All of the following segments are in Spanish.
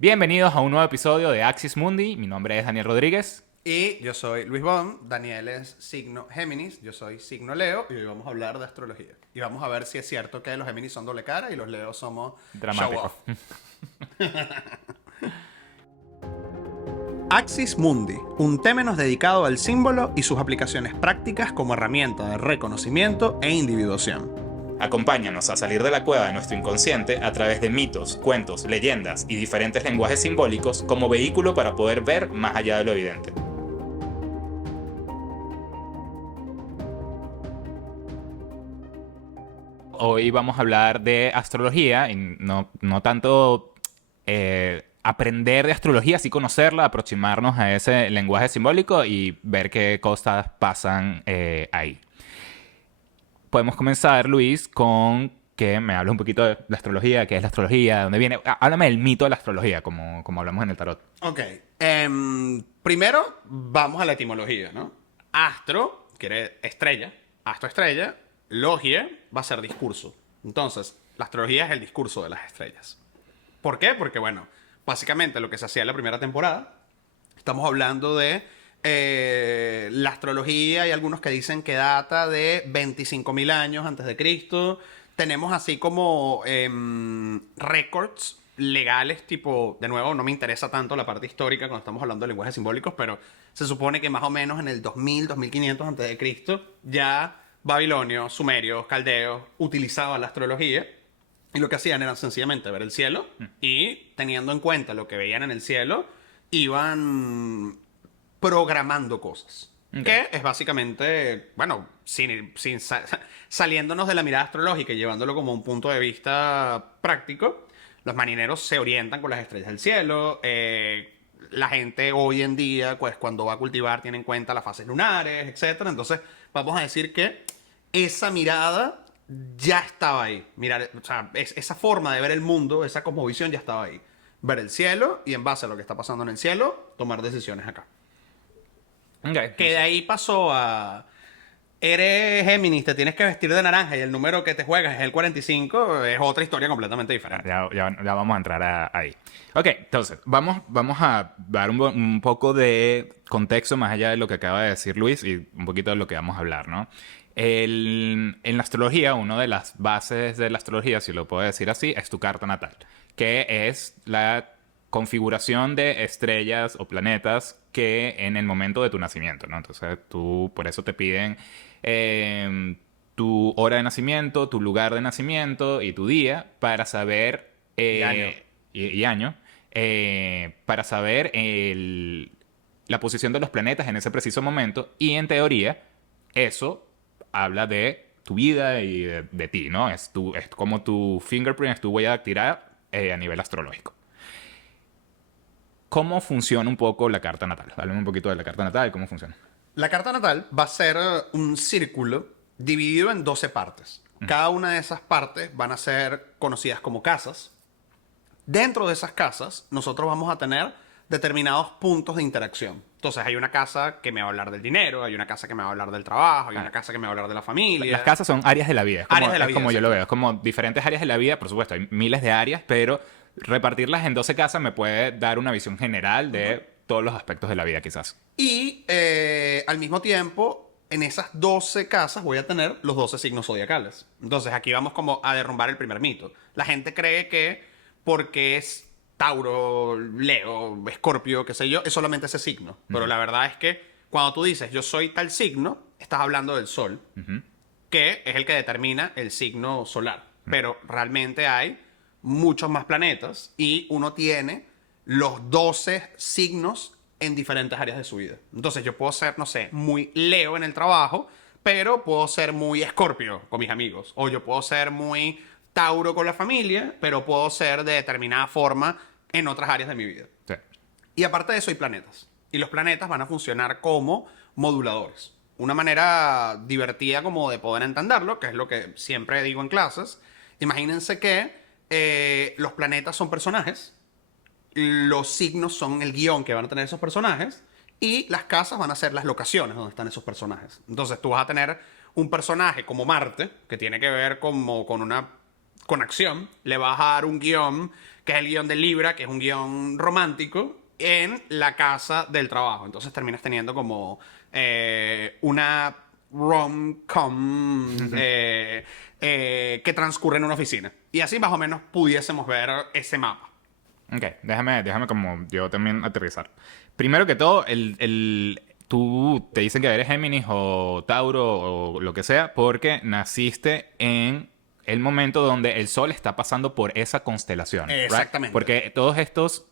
Bienvenidos a un nuevo episodio de Axis Mundi. Mi nombre es Daniel Rodríguez. Y yo soy Luis Bon, Daniel es signo Géminis, yo soy signo Leo y hoy vamos a hablar de astrología. Y vamos a ver si es cierto que los Géminis son doble cara y los Leos somos show Dramático. off. Axis Mundi, un temenos dedicado al símbolo y sus aplicaciones prácticas como herramienta de reconocimiento e individuación. Acompáñanos a salir de la cueva de nuestro inconsciente a través de mitos, cuentos, leyendas y diferentes lenguajes simbólicos como vehículo para poder ver más allá de lo evidente. Hoy vamos a hablar de astrología y no tanto aprender de astrología, sí conocerla, aproximarnos a ese lenguaje simbólico y ver qué cosas pasan ahí. Podemos comenzar, Luis, con que me hables un poquito de la astrología, qué es la astrología, de dónde viene. Háblame del mito de la astrología, como hablamos en el tarot. Ok, primero vamos a la etimología, ¿no? Astro quiere estrella, astro estrella, logia va a ser discurso. Entonces, la astrología es el discurso de las estrellas. ¿Por qué? Porque, bueno, básicamente lo que se hacía en la primera temporada, estamos hablando de la astrología. Hay algunos que dicen que data de 25.000 años antes de Cristo. Tenemos así como récords legales, tipo, de nuevo, no me interesa tanto la parte histórica cuando estamos hablando de lenguajes simbólicos, pero se supone que más o menos en el 2000, 2500 antes de Cristo, ya babilonios, sumerios, caldeos utilizaban la astrología. Y lo que hacían era sencillamente ver el cielo y, teniendo en cuenta lo que veían en el cielo, iban programando cosas. Ok. Que es básicamente, bueno, saliéndonos de la mirada astrológica y llevándolo como un punto de vista práctico, los marineros se orientan con las estrellas del cielo. La gente hoy en día, pues cuando va a cultivar, tiene en cuenta las fases lunares, etcétera. Entonces, vamos a decir que esa mirada ya estaba ahí. Mirar, o sea, esa forma de ver el mundo, esa cosmovisión ya estaba ahí. Ver el cielo y en base a lo que está pasando en el cielo, tomar decisiones acá. Ok. Que de ahí pasó a... Eres Géminis, te tienes que vestir de naranja y el número que te juegas es el 45, es otra historia completamente diferente. Ya vamos a entrar ahí. Ok, entonces, vamos a dar un poco de contexto más allá de lo que acaba de decir Luis y un poquito de lo que vamos a hablar, ¿no? En la astrología, una de las bases de la astrología, si lo puedo decir así, es tu carta natal, que es la configuración de estrellas o planetas que en el momento de tu nacimiento, ¿no? Entonces, por eso te piden tu hora de nacimiento, tu lugar de nacimiento y tu día para saber Y año. y año para saber la posición de los planetas en ese preciso momento y en teoría eso habla de tu vida y de ti, ¿no? Es como tu fingerprint, es tu huella dactilar a nivel astrológico. ¿Cómo funciona un poco la carta natal? Háblame un poquito de la carta natal, cómo funciona. La carta natal va a ser un círculo dividido en 12 partes. Cada una de esas partes van a ser conocidas como casas. Dentro de esas casas, nosotros vamos a tener determinados puntos de interacción. Entonces, hay una casa que me va a hablar del dinero, hay una casa que me va a hablar del trabajo, hay una casa que me va a hablar de la familia. Las casas son áreas de la vida. Áreas de la Es vida, como yo sí. lo veo. Es como diferentes áreas de la vida. Por supuesto, hay miles de áreas, pero repartirlas en 12 casas me puede dar una visión general de todos los aspectos de la vida, quizás. Y al mismo tiempo, en esas 12 casas voy a tener los 12 signos zodiacales. Entonces aquí vamos como a derrumbar el primer mito. La gente cree que porque es Tauro, Leo, Escorpio, qué sé yo, es solamente ese signo. Pero la verdad es que cuando tú dices yo soy tal signo, estás hablando del sol, que es el que determina el signo solar. Pero realmente hay muchos más planetas y uno tiene los 12 signos en diferentes áreas de su vida. Entonces yo puedo ser, no sé, muy Leo en el trabajo, pero puedo ser muy Escorpio con mis amigos. O yo puedo ser muy Tauro con la familia, pero puedo ser de determinada forma en otras áreas de mi vida. Sí. Y aparte de eso hay planetas. Y los planetas van a funcionar como moduladores. Una manera divertida como de poder entenderlo, que es lo que siempre digo en clases. Imagínense que los planetas son personajes, los signos son el guión que van a tener esos personajes y las casas van a ser las locaciones donde están esos personajes. Entonces tú vas a tener un personaje como Marte, que tiene que ver como con una con acción, le vas a dar un guión, que es el guión de Libra, que es un guión romántico, en la casa del trabajo. Entonces terminas teniendo como una rom-com que transcurre en una oficina. Y así más o menos pudiésemos ver ese mapa. Ok, déjame como yo también aterrizar. Primero que todo, tú te dicen que eres Géminis o Tauro o lo que sea porque naciste en el momento donde el Sol está pasando por esa constelación. ¿right? Exactamente. Porque todos estos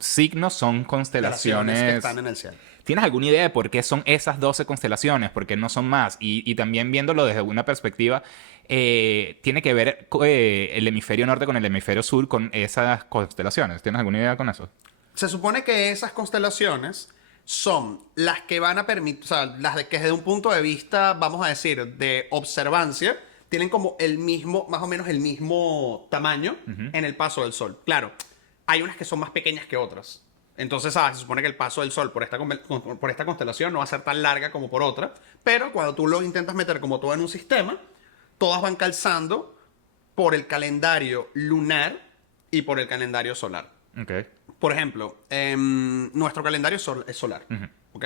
signos son Constelaciones que constelaciones. están en el cielo. ¿Tienes alguna idea de por qué son esas 12 constelaciones? ¿Por qué no son más? Y también viéndolo desde una perspectiva, tiene que ver el hemisferio norte con el hemisferio sur con esas constelaciones. ¿Tienes alguna idea con eso? Se supone que esas constelaciones son las que van a permitir, o sea, las de que desde un punto de vista, vamos a decir, de observancia, tienen como el mismo, más o menos el mismo tamaño en el paso del Sol. Claro, hay unas que son más pequeñas que otras. Entonces, se supone que el paso del Sol por esta constelación no va a ser tan larga como por otra, pero cuando tú lo intentas meter como todo en un sistema, todas van calzando por el calendario lunar y por el calendario solar. Ok. Por ejemplo, nuestro calendario es solar, ¿ok?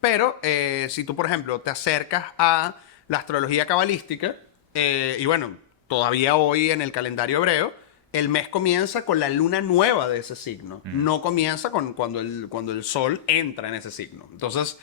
Pero si tú, por ejemplo, te acercas a la astrología cabalística, y bueno, todavía hoy en el calendario hebreo, el mes comienza con la luna nueva de ese signo. No comienza cuando el sol entra en ese signo. Entonces,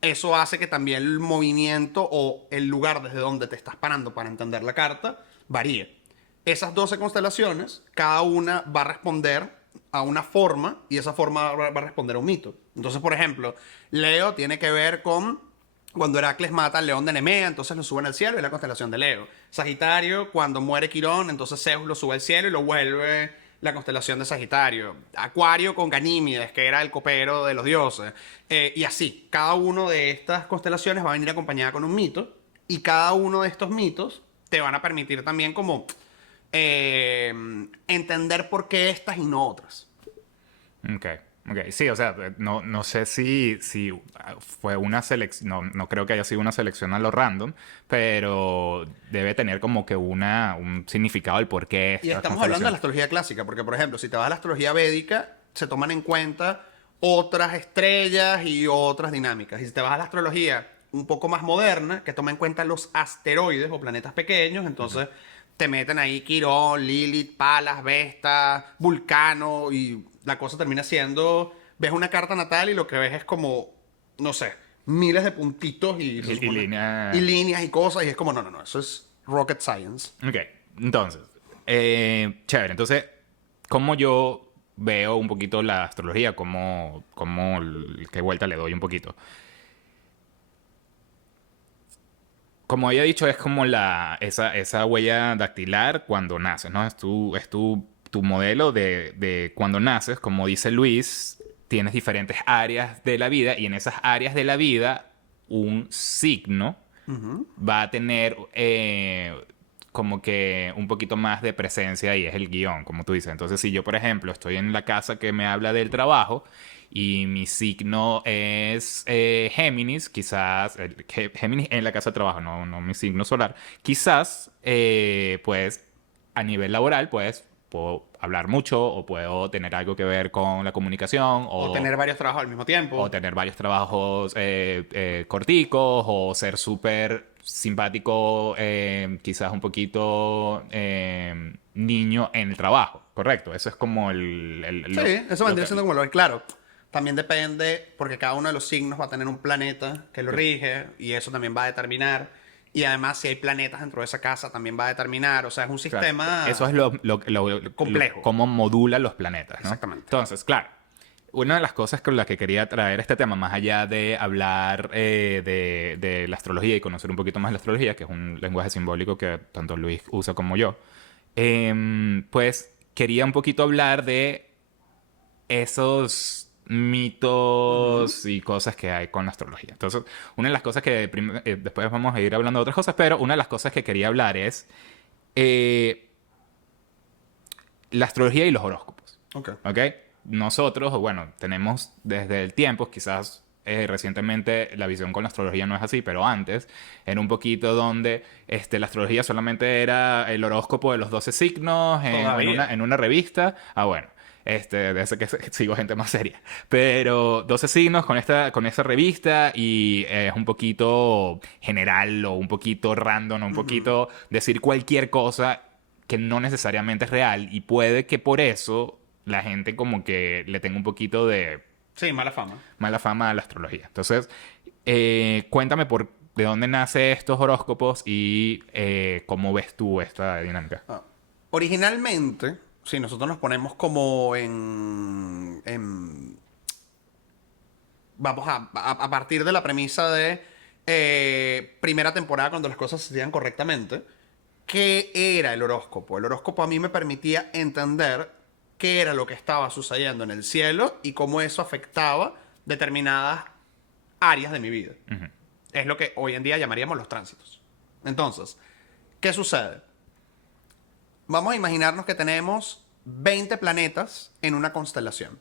eso hace que también el movimiento o el lugar desde donde te estás parando para entender la carta varíe. Esas 12 constelaciones, cada una va a responder a una forma y esa forma va a responder a un mito. Entonces, por ejemplo, Leo tiene que ver con cuando Heracles mata al león de Nemea, entonces lo suben al cielo y es la constelación de Leo. Sagitario, cuando muere Quirón, entonces Zeus lo sube al cielo y lo vuelve la constelación de Sagitario. Acuario con Ganímedes, que era el copero de los dioses. Y así, cada una de estas constelaciones va a venir acompañada con un mito y cada uno de estos mitos te van a permitir también como entender por qué estas y no otras. Ok. Ok, sí, o sea, no sé si fue una selección, no creo que haya sido una selección a lo random, pero debe tener como que un significado el por qué Y esta estamos hablando de la constelación. astrología clásica, porque por ejemplo, si te vas a la astrología védica, se toman en cuenta otras estrellas y otras dinámicas. Y si te vas a la astrología un poco más moderna, que toma en cuenta los asteroides o planetas pequeños, entonces te meten ahí Quirón, Lilith, Palas, Vesta, Vulcano y la cosa termina siendo, ves una carta natal y lo que ves es como, no sé, miles de puntitos y líneas. líneas y cosas y es como, no, eso es rocket science. Ok, entonces, chévere. Entonces, ¿cómo yo veo un poquito la astrología? ¿Qué vuelta le doy un poquito? Como había dicho, es como esa huella dactilar cuando naces, ¿no? Tu modelo de cuando naces. Como dice Luis, tienes diferentes áreas de la vida y en esas áreas de la vida un signo va a tener como que un poquito más de presencia y es el guión, como tú dices. Entonces, si yo, por ejemplo, estoy en la casa que me habla del trabajo y mi signo es Géminis, quizás, Géminis en la casa de trabajo, no mi signo solar, quizás, pues, a nivel laboral, pues, puedo hablar mucho o puedo tener algo que ver con la comunicación O tener varios trabajos al mismo tiempo. o tener varios trabajos corticos, o ser súper simpático, quizás un poquito niño en el trabajo, ¿correcto? Eso es como Sí, eso vendría siendo como lo claro. También depende, porque cada uno de los signos va a tener un planeta que lo rige y eso también va a determinar. Y además, si hay planetas dentro de esa casa, también va a determinar. O sea, es un Claro. sistema Eso es complejo. cómo modula los planetas, ¿no? Exactamente. Entonces, claro, una de las cosas con las que quería traer este tema, más allá de hablar de la astrología y conocer un poquito más la astrología, que es un lenguaje simbólico que tanto Luis usa como yo, pues quería un poquito hablar de esos mitos y cosas que hay con la astrología. Entonces, una de las cosas que después vamos a ir hablando de otras cosas, pero una de las cosas que quería hablar es la astrología y los horóscopos. Ok. ¿Ok? Nosotros, bueno, tenemos desde el tiempo, quizás recientemente la visión con la astrología no es así, pero antes era un poquito donde la astrología solamente era el horóscopo de los 12 signos Todavía. en una revista. Ah, bueno. Desde que sigo gente más seria. Pero 12 signos con esa revista y es un poquito general o un poquito random o un poquito decir cualquier cosa que no necesariamente es real y puede que por eso la gente como que le tenga un poquito de Sí, mala fama. mala fama a la astrología. Entonces, cuéntame de dónde nacen estos horóscopos y cómo ves tú esta dinámica. Ah. Originalmente, si nosotros nos ponemos como vamos a partir de la premisa de primera temporada cuando las cosas se hacían correctamente, ¿qué era el horóscopo? El horóscopo a mí me permitía entender qué era lo que estaba sucediendo en el cielo y cómo eso afectaba determinadas áreas de mi vida. Es lo que hoy en día llamaríamos los tránsitos. Entonces, ¿qué sucede? Vamos a imaginarnos que tenemos 20 planetas en una constelación.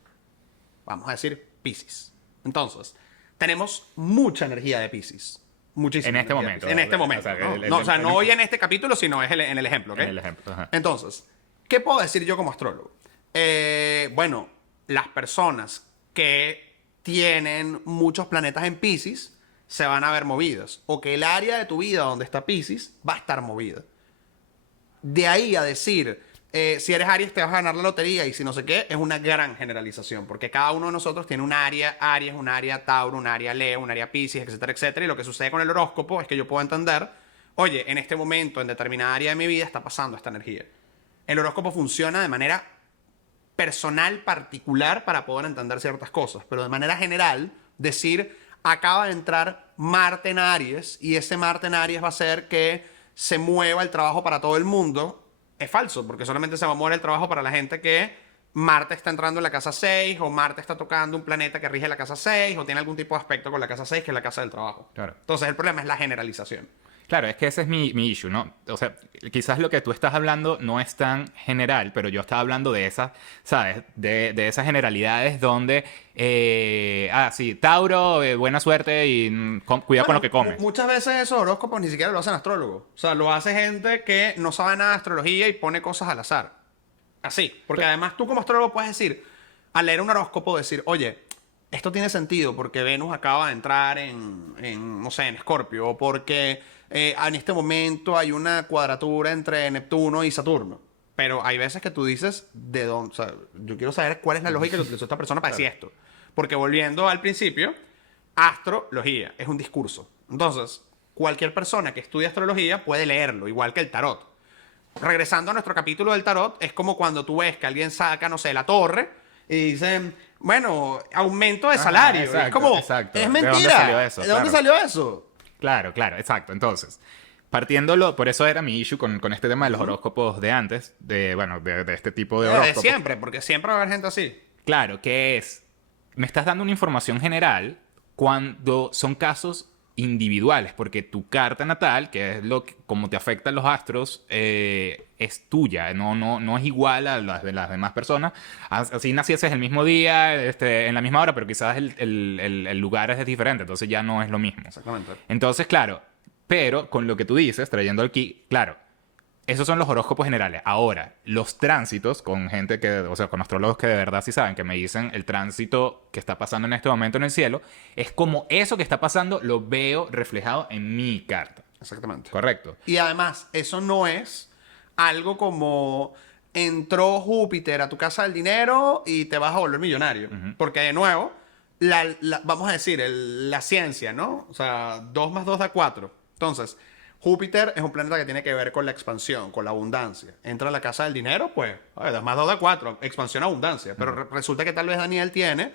Vamos a decir Piscis. Entonces, tenemos mucha energía de Piscis. Muchísima. En este energía de momento. Piscis. En este momento. No hoy en este capítulo, sino es en el ejemplo, ¿ok? En el ejemplo. Ajá. Entonces, ¿qué puedo decir yo como astrólogo? Bueno, las personas que tienen muchos planetas en Piscis se van a ver movidas. O que el área de tu vida donde está Piscis va a estar movida. De ahí a decir, si eres Aries te vas a ganar la lotería y si no sé qué, es una gran generalización. Porque cada uno de nosotros tiene un área, Aries, un área Tauro, un área Leo, un área Piscis, etcétera, etcétera. Y lo que sucede con el horóscopo es que yo puedo entender, oye, en este momento, en determinada área de mi vida, está pasando esta energía. El horóscopo funciona de manera personal, particular, para poder entender ciertas cosas. Pero de manera general, decir, acaba de entrar Marte en Aries y ese Marte en Aries va a hacer que se mueva el trabajo para todo el mundo, es falso, porque solamente se va a mover el trabajo para la gente que Marte está entrando en la casa 6 o Marte está tocando un planeta que rige la casa 6 o tiene algún tipo de aspecto con la casa 6 que es la casa del trabajo. Claro. Entonces el problema es la generalización. Claro, es que ese es mi issue, ¿no? O sea, quizás lo que tú estás hablando no es tan general, pero yo estaba hablando de esas, ¿sabes? De esas generalidades donde, sí, Tauro, buena suerte y cuidado con lo que comes. Muchas veces esos horóscopos ni siquiera lo hacen astrólogos. O sea, lo hace gente que no sabe nada de astrología y pone cosas al azar. Así. Porque además tú como astrólogo puedes decir, al leer un horóscopo, decir, oye, esto tiene sentido porque Venus acaba de entrar no sé, en Escorpio, o porque en este momento hay una cuadratura entre Neptuno y Saturno. Pero hay veces que tú dices, ¿de dónde? O sea, yo quiero saber cuál es la lógica que utilizó esta persona para decir esto. Porque volviendo al principio, astrología es un discurso. Entonces, cualquier persona que estudie astrología puede leerlo, igual que el tarot. Regresando a nuestro capítulo del tarot, es como cuando tú ves que alguien saca, no sé, la torre y dicen, bueno, aumento de salario. Exacto, es como, exacto. es ¿De dónde mentira. salió eso? ¿De dónde Claro. salió eso? Claro, claro, exacto. Entonces, partiéndolo, por eso era mi issue con este tema de los horóscopos de antes, de este tipo de De horóscopos. siempre, porque siempre va a haber gente así. Claro, que es, me estás dando una información general cuando son casos individuales, porque tu carta natal, que es como te afectan los astros, es tuya, no es igual a las de las demás personas. Así nacieses el mismo día, en la misma hora, pero quizás el lugar es diferente, entonces ya no es lo mismo. Exactamente. Entonces, claro, pero con lo que tú dices, trayendo aquí, claro, esos son los horóscopos generales. Ahora, los tránsitos, con gente que, o sea, con astrólogos que de verdad sí saben, que me dicen el tránsito que está pasando en este momento en el cielo, es como eso que está pasando lo veo reflejado en mi carta. Exactamente. Correcto. Y además, eso no es algo como entró Júpiter a tu casa del dinero y te vas a volver millonario. Porque de nuevo, vamos a decir, la ciencia, ¿no? O sea, 2 más 2 da 4. Entonces, Júpiter es un planeta que tiene que ver con la expansión, con la abundancia. Entra a la casa del dinero, pues, 2 más 2 da 4. Expansión, abundancia. Pero resulta que tal vez Daniel tiene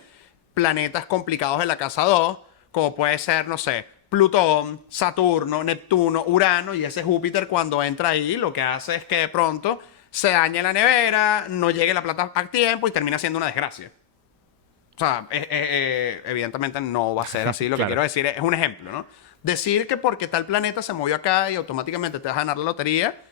planetas complicados en la casa 2, como puede ser, no sé, Plutón, Saturno, Neptuno, Urano, y ese Júpiter cuando entra ahí lo que hace es que de pronto se dañe la nevera, no llegue la plata a tiempo y termina siendo una desgracia. O sea, evidentemente no va a ser así. Lo Claro. que quiero decir es un ejemplo, ¿no? Decir que porque tal planeta se movió acá y automáticamente te vas a ganar la lotería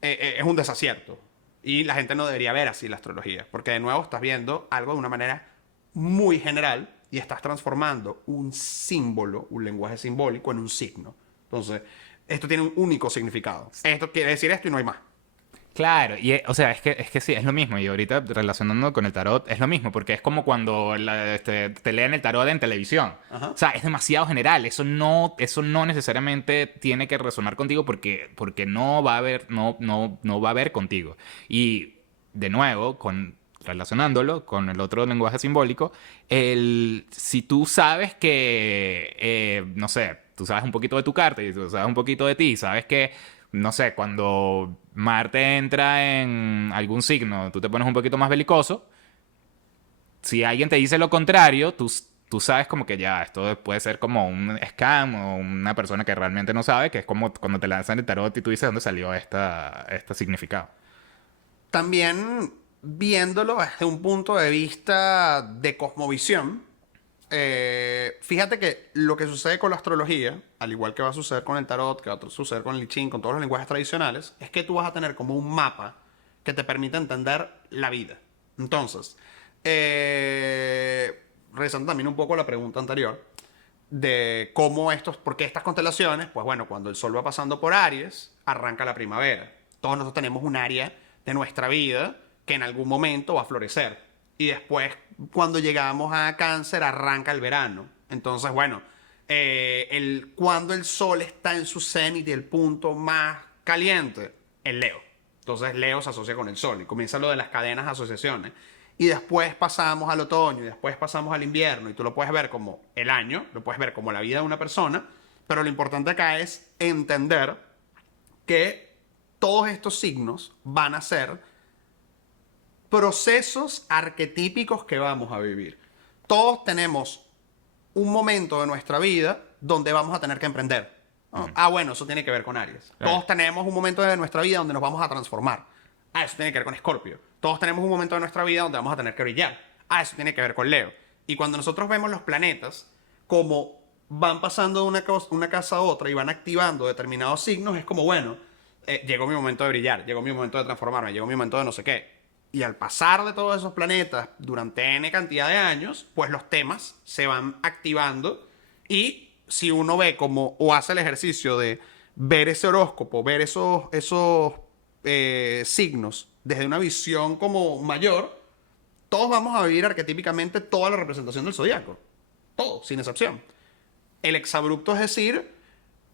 es un desacierto. Y la gente no debería ver así la astrología. Porque de nuevo estás viendo algo de una manera muy general y estás transformando un símbolo, un lenguaje simbólico, en un signo. Entonces, esto tiene un único significado. Esto quiere decir esto y no hay más. Claro, y o sea, es que sí, es lo mismo. Y ahorita relacionando con el tarot, es lo mismo, porque es como cuando te leen el tarot en televisión. Ajá. O sea, es demasiado general. Eso no necesariamente tiene que resonar contigo porque no va a haber, no va a haber contigo. Y de nuevo, relacionándolo con el otro lenguaje simbólico, si tú sabes que, no sé, tú sabes un poquito de tu carta y tú sabes un poquito de ti, sabes que no sé, cuando Marte entra en algún signo, tú te pones un poquito más belicoso. Si alguien te dice lo contrario, tú sabes como que ya, esto puede ser como un scam o una persona que realmente no sabe, que es como cuando te lanzan el tarot y tú dices dónde salió este significado. También viéndolo desde un punto de vista de cosmovisión, fíjate que lo que sucede con la astrología, al igual que va a suceder con el tarot, que va a suceder con el I Ching, con todos los lenguajes tradicionales, es que tú vas a tener como un mapa que te permite entender la vida. Entonces, regresando también un poco a la pregunta anterior, de cómo por qué estas constelaciones, pues bueno, cuando el Sol va pasando por Aries, arranca la primavera. Todos nosotros tenemos un área de nuestra vida que en algún momento va a florecer. Y después, cuando llegamos a Cáncer, arranca el verano. Entonces, bueno, cuando el Sol está en su cenit y el punto más caliente, el Leo. Entonces Leo se asocia con el Sol y comienza lo de las cadenas de asociaciones. Y después pasamos al otoño y después pasamos al invierno y tú lo puedes ver como el año, lo puedes ver como la vida de una persona, pero lo importante acá es entender que todos estos signos van a ser procesos arquetípicos que vamos a vivir. Todos tenemos un momento de nuestra vida donde vamos a tener que emprender. ¿No? Ah, bueno, eso tiene que ver con Aries. Todos tenemos un momento de nuestra vida donde nos vamos a transformar. Ah, eso tiene que ver con Escorpio. Todos tenemos un momento de nuestra vida donde vamos a tener que brillar. Ah, eso tiene que ver con Leo. Y cuando nosotros vemos los planetas, como van pasando de una casa a otra y van activando determinados signos, es como, bueno, llegó mi momento de brillar, llegó mi momento de transformarme, llegó mi momento de no sé qué. Y al pasar de todos esos planetas durante N cantidad de años, pues los temas se van activando y si uno ve como o hace el ejercicio de ver ese horóscopo, ver esos signos desde una visión como mayor, todos vamos a vivir arquetípicamente toda la representación del zodiaco. Todo, sin excepción. El exabrupto es decir,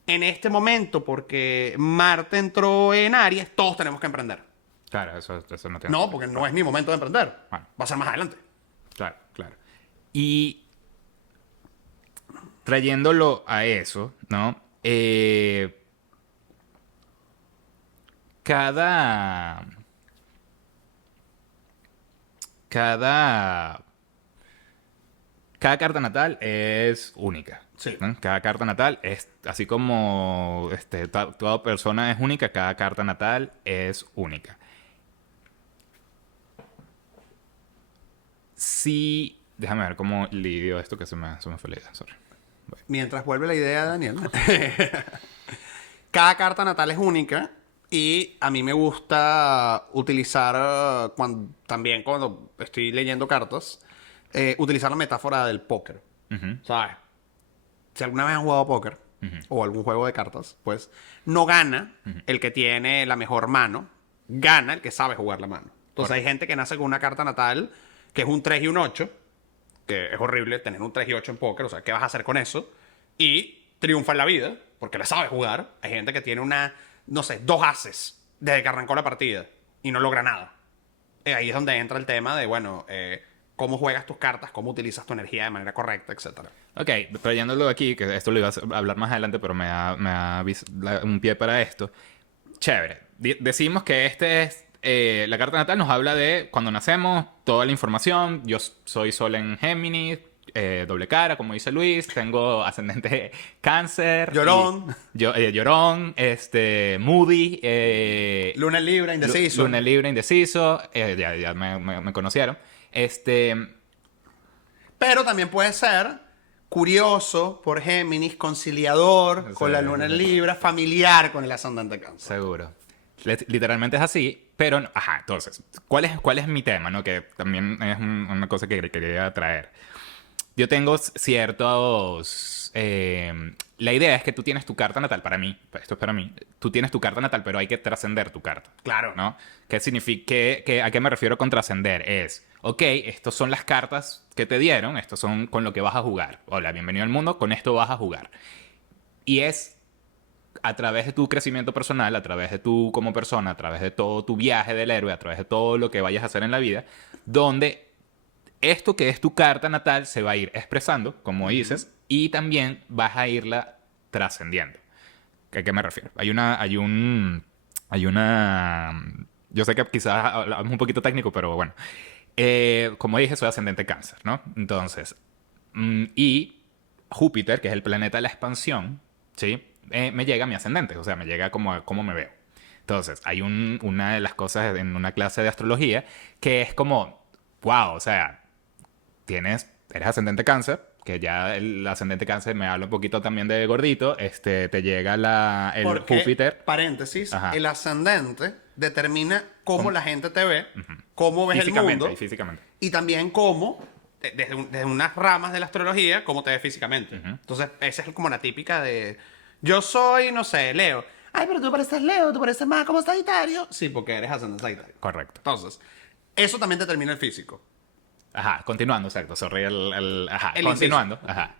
en este momento, porque Marte entró en Aries, todos tenemos que emprender. Claro, eso no tiene No, sentido. porque no es mi momento de emprender. Bueno. Va a ser más adelante. Claro, claro. Y trayéndolo a eso, ¿no? Cada... Cada... Cada carta natal es única. Sí. ¿No? Cada carta natal es, así como toda persona es única, cada carta natal es única. Sí, déjame ver cómo lidio esto que se me fue la idea. Sorry. Mientras vuelve la idea de Daniel. Cada carta natal es única y a mí me gusta utilizar, también cuando estoy leyendo cartas, utilizar la metáfora del póker. ¿Sabes? Si alguna vez han jugado póker o algún juego de cartas, pues no gana el que tiene la mejor mano, gana el que sabe jugar la mano. Entonces hay gente que nace con una carta natal que es un 3 y un 8, que es horrible tener un 3 y 8 en póker, o sea, ¿qué vas a hacer con eso? Y triunfa en la vida, porque la sabe jugar. Hay gente que tiene no sé, 2 ases desde que arrancó la partida y no logra nada. Ahí es donde entra el tema de, bueno, cómo juegas tus cartas, cómo utilizas tu energía de manera correcta, etcétera. Ok, trayéndolo aquí, que esto lo iba a hablar más adelante, pero me da un pie para esto. Chévere. Decimos que la carta natal nos habla de cuando nacemos, toda la información. Yo soy Sol en Géminis, doble cara, como dice Luis. Tengo ascendente Cáncer. Llorón. Llorón, Moody. Luna en Libra, indeciso. Luna libre, indeciso. Ya me conocieron. Pero también puede ser curioso por Géminis, conciliador Sí, con la luna sí. en Libra, familiar con el ascendente Cáncer. Seguro. Literalmente es así, pero ajá, entonces, ¿cuál es mi tema, no? Que también es una cosa que quería traer. yo tengo ciertos... la idea es que tú tienes tu carta natal, para mí, esto es para mí, tú tienes tu carta natal, pero hay que trascender tu carta. Claro. ¿No? ¿Qué significa? ¿A qué me refiero con trascender? Es, ok, estas son las cartas que te dieron, estos son con lo que vas a jugar. Hola, bienvenido al mundo, con esto vas a jugar. Y es a través de tu crecimiento personal, a través de tú como persona, a través de todo tu viaje del héroe, a través de todo lo que vayas a hacer en la vida, donde esto que es tu carta natal se va a ir expresando, como dices, y también vas a irla trascendiendo. ¿A qué me refiero? Hay una... Yo sé que quizás hablamos un poquito técnico, pero bueno. Como dije, soy ascendente cáncer, ¿no? Entonces, y Júpiter, que es el planeta de la expansión, ¿sí? Me llega a mi ascendente, o sea, me llega como a cómo me veo. Entonces, hay una de las cosas en una clase de astrología que es como, wow, o sea, eres ascendente cáncer, que ya el ascendente cáncer me habla un poquito también de gordito, te llega el Porque, Júpiter. paréntesis, Ajá. el ascendente determina cómo la gente te ve, cómo ves el mundo Físicamente. y también cómo, desde unas ramas de la astrología, cómo te ves físicamente. Entonces, esa es como la típica de, yo soy, no sé, Leo. Ay, pero tú pareces Leo, tú pareces más como Sagitario. Sí, porque eres ascendente Sagitario. Correcto. Entonces, eso también determina el físico. Ajá, continuando, exacto. Sorry, ajá, El continuando. inciso. Ajá.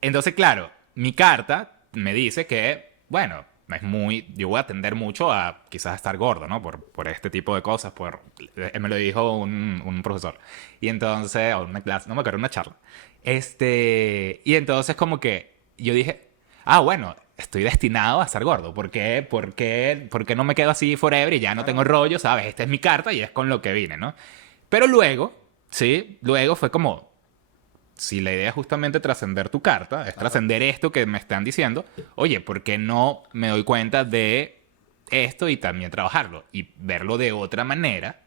Entonces, claro, mi carta me dice que, bueno, yo voy a tender mucho a quizás estar gordo, ¿no? Por este tipo de cosas, me lo dijo un profesor. Y entonces, o una clase, no me acuerdo, una charla. Y entonces como que yo dije, ah, bueno, estoy destinado a estar gordo. ¿Por qué no me quedo así forever y ya no tengo rollo, ¿sabes? Esta es mi carta y es con lo que vine, ¿no? Pero luego, sí, luego fue como, si la idea es justamente trascender tu carta, es trascender esto que me están diciendo, oye, ¿por qué no me doy cuenta de esto y también trabajarlo? Y verlo de otra manera,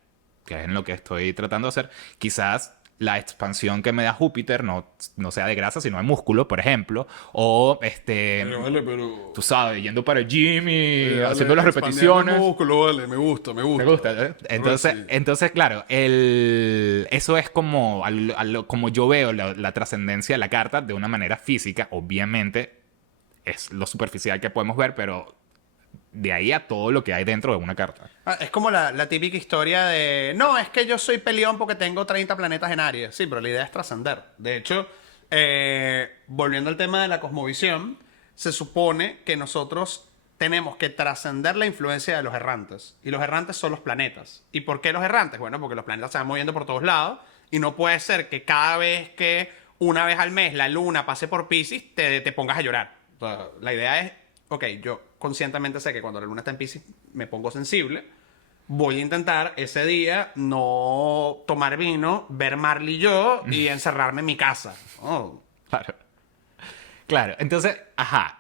que es en lo que estoy tratando de hacer. Quizás la expansión que me da Júpiter no sea de grasa, sino de músculo, por ejemplo. O, Pero... tú sabes, yendo para el gym y Dale, haciendo las expandiendo el repeticiones. músculo, vale, me gusta, me gusta. Me gusta, ¿eh? Entonces, Sí. entonces claro, eso es como, como yo veo la trascendencia de la carta de una manera física. Obviamente es lo superficial que podemos ver, pero de ahí a todo lo que hay dentro de una carta. Es como la típica historia de, no, es que yo soy peleón porque tengo 30 planetas en Aries. Sí, pero la idea es trascender. De hecho, volviendo al tema de la cosmovisión, se supone que nosotros tenemos que trascender la influencia de los errantes. Y los errantes son los planetas. ¿Y por qué los errantes? Bueno, porque los planetas se van moviendo por todos lados y no puede ser que cada vez que una vez al mes la luna pase por Piscis te pongas a llorar. O sea, la idea es, ok, yo conscientemente sé que cuando la luna está en Piscis me pongo sensible. Voy a intentar ese día no tomar vino, ver Marley y yo y encerrarme en mi casa. Oh. Claro. Claro, entonces, ajá.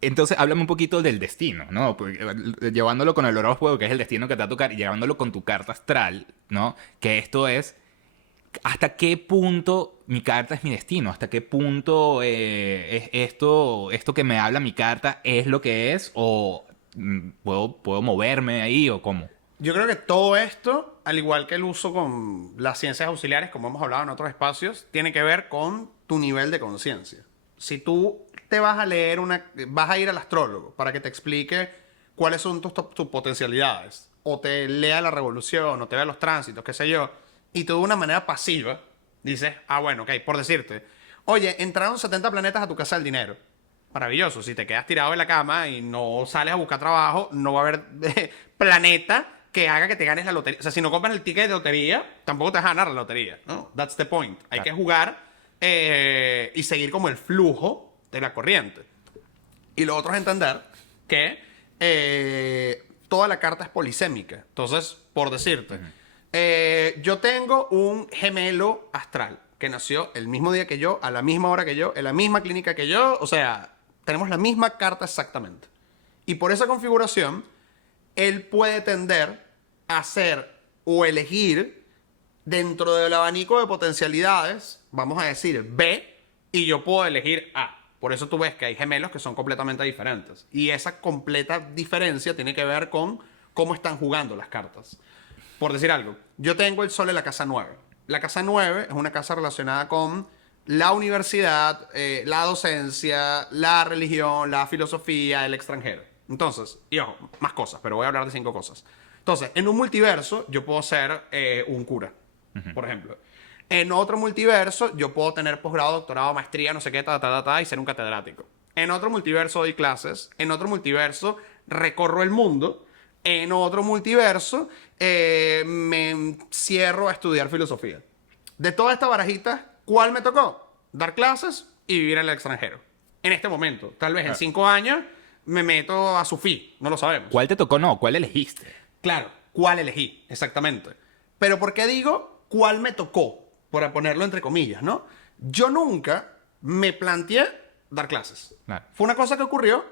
Entonces, háblame un poquito del destino, ¿no? Porque, llevándolo con el horóscopo, que es el destino que te va a tocar, y llevándolo con tu carta astral, ¿no? Que esto es, ¿hasta qué punto mi carta es mi destino? ¿Hasta qué punto es esto que me habla mi carta es lo que es? ¿O puedo moverme ahí o cómo? Yo creo que todo esto, al igual que el uso con las ciencias auxiliares, como hemos hablado en otros espacios, tiene que ver con tu nivel de conciencia. Si tú te vas a leer vas a ir al astrólogo para que te explique cuáles son tus potencialidades, o te lea la revolución, o te vea los tránsitos, qué sé yo, y tú de una manera pasiva dices, ah, bueno, ok, por decirte, oye, entraron 70 planetas a tu casa del dinero. Maravilloso. Si te quedas tirado en la cama y no sales a buscar trabajo, no va a haber planeta que haga que te ganes la lotería. O sea, si no compras el ticket de lotería, tampoco te vas a ganar la lotería, ¿no? That's the point. Hay que jugar y seguir como el flujo de la corriente. Y lo otro es entender que toda la carta es polisémica. Entonces, por decirte, yo tengo un gemelo astral que nació el mismo día que yo, a la misma hora que yo, en la misma clínica que yo. O sea, tenemos la misma carta exactamente. Y por esa configuración, él puede tender a hacer o elegir dentro del abanico de potencialidades, vamos a decir B, y yo puedo elegir A. Por eso tú ves que hay gemelos que son completamente diferentes. Y esa completa diferencia tiene que ver con cómo están jugando las cartas. Por decir algo, yo tengo el sol en la casa 9. La casa 9 es una casa relacionada con la universidad, la docencia, la religión, la filosofía, el extranjero. Entonces, y ojo, más cosas, pero voy a hablar de 5 cosas. Entonces, en un multiverso yo puedo ser un cura, por ejemplo. En otro multiverso yo puedo tener posgrado, doctorado, maestría, no sé qué, y ser un catedrático. En otro multiverso doy clases. En otro multiverso recorro el mundo. En otro multiverso me cierro a estudiar filosofía. De toda esta barajita, ¿cuál me tocó? Dar clases y vivir en el extranjero. En este momento. Tal vez en 5 años me meto a Sufí. No lo sabemos. ¿Cuál te tocó? No, ¿cuál elegiste? Claro, ¿cuál elegí? Exactamente. Pero ¿por qué digo cuál me tocó? Por ponerlo entre comillas, ¿no? Yo nunca me planteé dar clases. Claro. Fue una cosa que ocurrió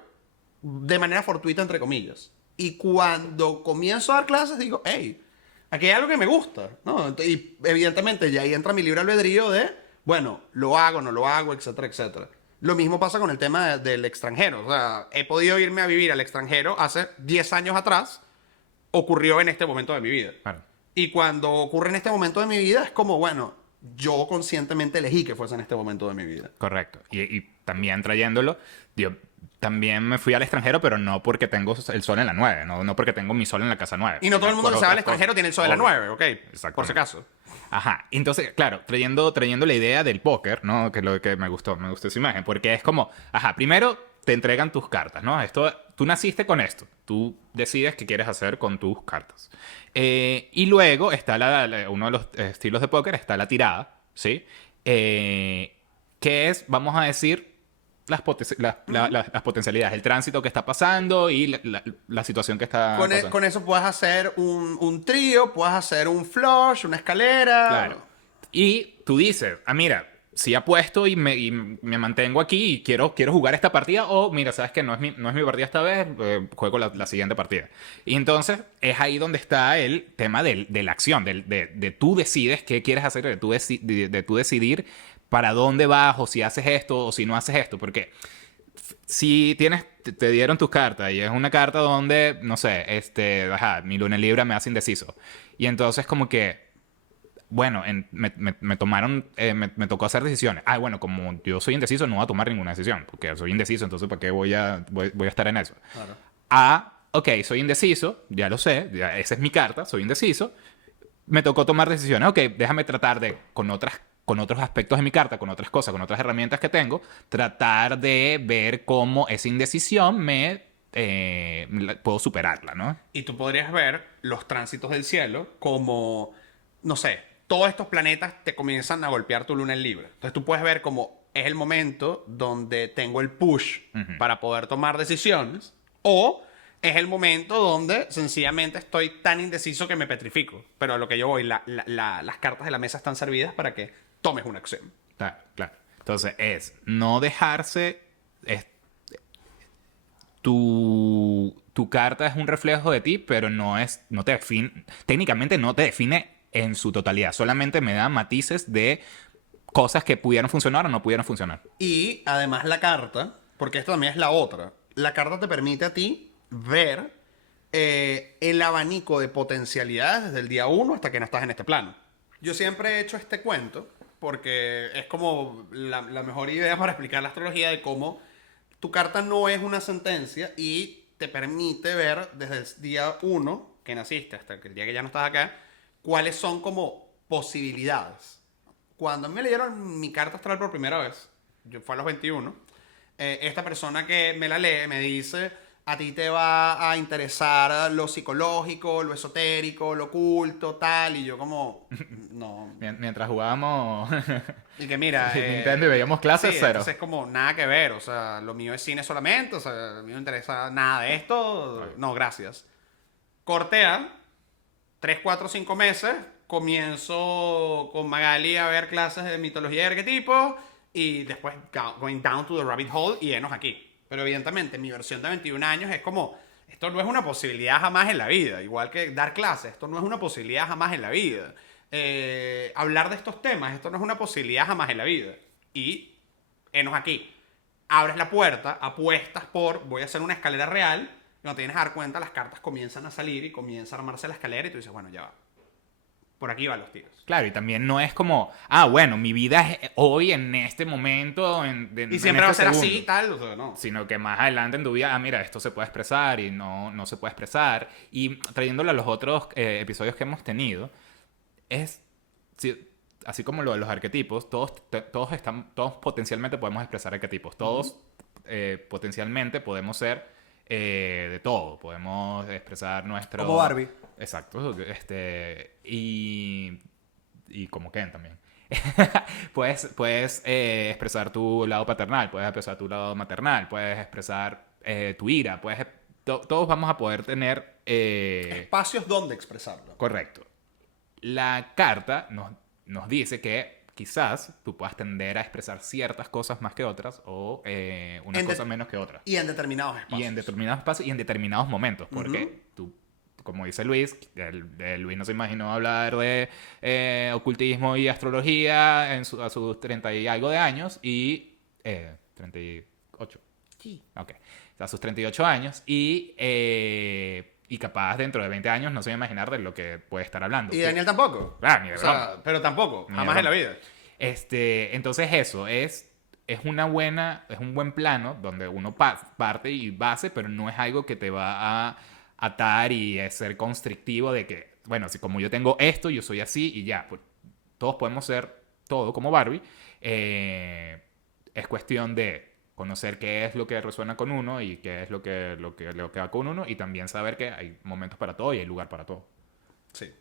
de manera fortuita, entre comillas. Y cuando comienzo a dar clases, digo, hey, aquí hay algo que me gusta, ¿no? Y evidentemente ya ahí entra mi libre albedrío de, bueno, lo hago, no lo hago, etcétera, etcétera. Lo mismo pasa con el tema del extranjero. O sea, he podido irme a vivir al extranjero hace 10 años atrás, ocurrió en este momento de mi vida. Claro. Y cuando ocurre en este momento de mi vida, es como, bueno, yo conscientemente elegí que fuese en este momento de mi vida. Correcto. Y también trayéndolo, yo también me fui al extranjero, pero no porque tengo el sol en la 9, no porque tengo mi sol en la casa 9. Y no todo el mundo Por que se va al otras extranjero cosas. tiene el sol de la Obvio. 9, ¿ok? Exactamente. Por si acaso. Ajá. Entonces, claro, trayendo la idea del póker, ¿no? Que es lo que me gustó esa imagen, porque es como, ajá, primero te entregan tus cartas, ¿no? Esto, tú naciste con esto, tú decides qué quieres hacer con tus cartas. Y luego está uno de los estilos de póker, está la tirada, ¿sí? Que es, vamos a decir, las potencialidades, el tránsito que está pasando y la situación que está pasando. Con eso puedes hacer un trío, puedes hacer un flush, una escalera. Claro. Y tú dices, mira, si apuesto y me mantengo aquí y quiero jugar esta partida, o mira, sabes que no es mi partida esta vez, juego la siguiente partida. Y entonces es ahí donde está el tema de la acción, de tú decides qué quieres hacer, de tú decidir para dónde vas, o si haces esto, o si no haces esto. Porque si te dieron tus cartas y es una carta donde, no sé, mi luna en Libra me hace indeciso. Y entonces como que, bueno, me tocó hacer decisiones. Bueno, como yo soy indeciso, no voy a tomar ninguna decisión, porque soy indeciso, entonces ¿para qué voy a estar en eso? Claro. Ok, soy indeciso, ya lo sé, esa es mi carta, soy indeciso. Me tocó tomar decisiones. Ok, déjame tratar con otros aspectos de mi carta, con otras cosas, con otras herramientas que tengo, tratar de ver cómo esa indecisión puedo superarla, ¿no? Y tú podrías ver los tránsitos del cielo como, no sé, todos estos planetas te comienzan a golpear tu luna en Libra. Entonces tú puedes ver como es el momento donde tengo el push para poder tomar decisiones, o es el momento donde sencillamente estoy tan indeciso que me petrifico. Pero a lo que yo voy, las cartas de la mesa están servidas para que tomes una acción. Claro, claro. Entonces es no dejarse. Tu carta es un reflejo de ti, pero no te define. Técnicamente no te define en su totalidad. Solamente me da matices de cosas que pudieron funcionar o no pudieron funcionar. Y además la carta, porque esto también es la otra, la carta te permite a ti ver el abanico de potencialidades desde el día 1 hasta que no estás en este plano. Yo siempre he hecho este cuento porque es como la mejor idea para explicar la astrología de cómo tu carta no es una sentencia y te permite ver desde el día 1 que naciste hasta el día que ya no estás acá, cuáles son como posibilidades. Cuando a mí me leyeron mi carta astral por primera vez, yo fue a los 21, esta persona que me la lee me dice, a ti te va a interesar lo psicológico, lo esotérico, lo oculto, tal, y yo como, no. Mientras jugábamos Y que mira, Nintendo y veíamos clases, sí, cero. entonces es como nada que ver, o sea, lo mío es cine solamente, o sea, a mí no me interesa nada de esto, no, gracias. Cortea, 3, 4, 5 meses, comienzo con Magali a ver clases de mitología y arquetipos y después going down to the rabbit hole y enos aquí. Pero evidentemente mi versión de 21 años es como, esto no es una posibilidad jamás en la vida, igual que dar clases, esto no es una posibilidad jamás en la vida. Hablar de estos temas, esto no es una posibilidad jamás en la vida. Y enos aquí. Abres la puerta, apuestas por, voy a hacer una escalera real, y cuando te vienes a dar cuenta, las cartas comienzan a salir y comienza a armarse la escalera y tú dices, bueno, ya va. Por aquí van los tiros. Claro, y también no es como, bueno, mi vida es hoy, en este momento, Y siempre va a ser así y segundo. tal, o sea, no. Sino que más adelante en tu vida, mira, esto se puede expresar y no se puede expresar. Y trayéndolo a los otros episodios que hemos tenido, es, sí, así como lo de los arquetipos, todos potencialmente podemos expresar arquetipos. Todos potencialmente podemos ser de todo. Podemos expresar nuestro... Como Barbie. Exacto. Y como Ken también. Puedes expresar tu lado paternal, puedes expresar tu lado maternal, puedes expresar tu ira, todos vamos a poder tener... Espacios donde expresarlo. Correcto. La carta nos dice que quizás tú puedas tender a expresar ciertas cosas más que otras o unas cosas menos que otras. Y en determinados espacios. Y en determinados espacios y en determinados momentos, porque tú, como dice Luis, Luis no se imaginó hablar de ocultismo y astrología a sus 30 y algo de años y... 38. Sí. Ok. A sus 38 años y capaz dentro de 20 años no se va a imaginar de lo que puede estar hablando. Y Daniel tampoco. Ni de O sea, broma. pero tampoco. Ni de Jamás en la broma. vida. Entonces eso es un buen plano donde uno parte y base, pero no es algo que te va a atar y a ser constrictivo de que, bueno, si como yo tengo esto, yo soy así y ya, pues todos podemos ser todo como Barbie. Es cuestión de conocer qué es lo que resuena con uno y qué es lo que va con uno y también saber que hay momentos para todo y hay lugar para todo. Sí.